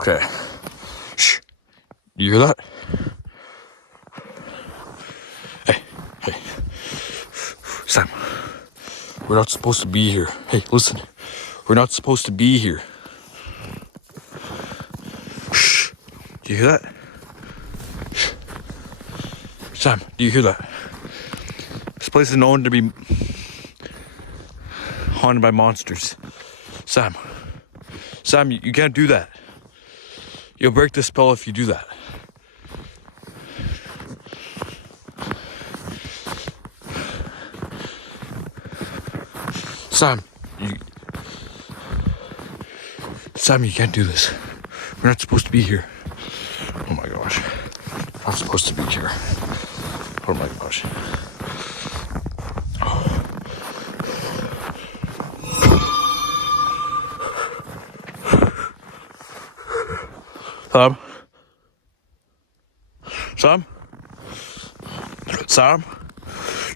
Okay. Shh. Do you hear that? Hey. Sam. We're not supposed to be here. Hey, listen. We're not supposed to be here. Shh. Do you hear that? Shh. Sam, do you hear that? This place is known to be haunted by monsters. Sam, you can't do that. You'll break the spell if you do that. Sam, you can't do this. We're not supposed to be here. Oh my gosh. We're not supposed to be here. Oh my gosh. Sam?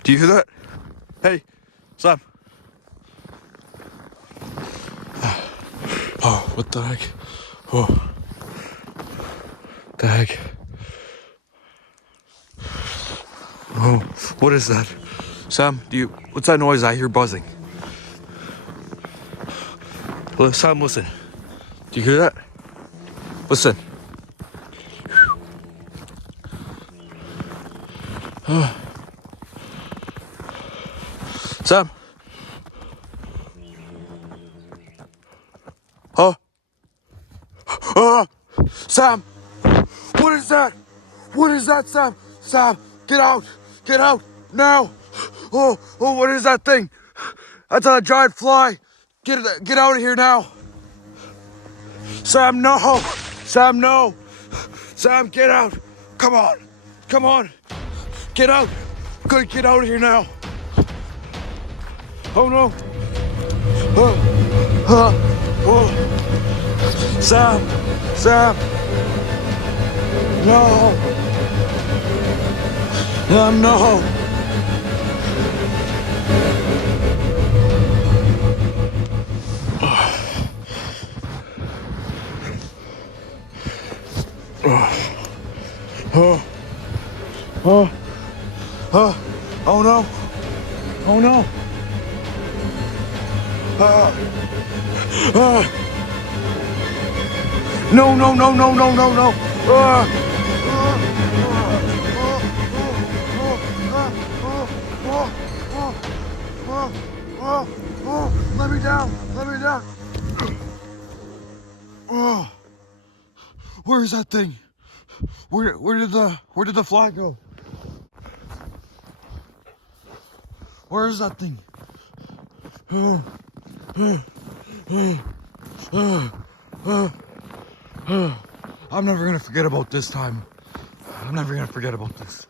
Do you hear that? Hey, Sam. Oh, what the heck? Oh. The heck? Oh, what is that? Sam, what's that noise? I hear buzzing. Sam, listen. Do you hear that? Listen. Sam. Sam. What is that? What is that, Sam? Sam, get out. Get out now. Oh, what is that thing? That's a giant fly. Get out of here now. Sam, no. Sam, no. Sam, get out. Come on. Get out. Good, get out of here now. Oh no. Sam. No. No. Oh no. Oh no. No. Let me down. Where is that thing? Where did the fly go? Where is that thing? I'm never gonna forget about this time. I'm never gonna forget about this.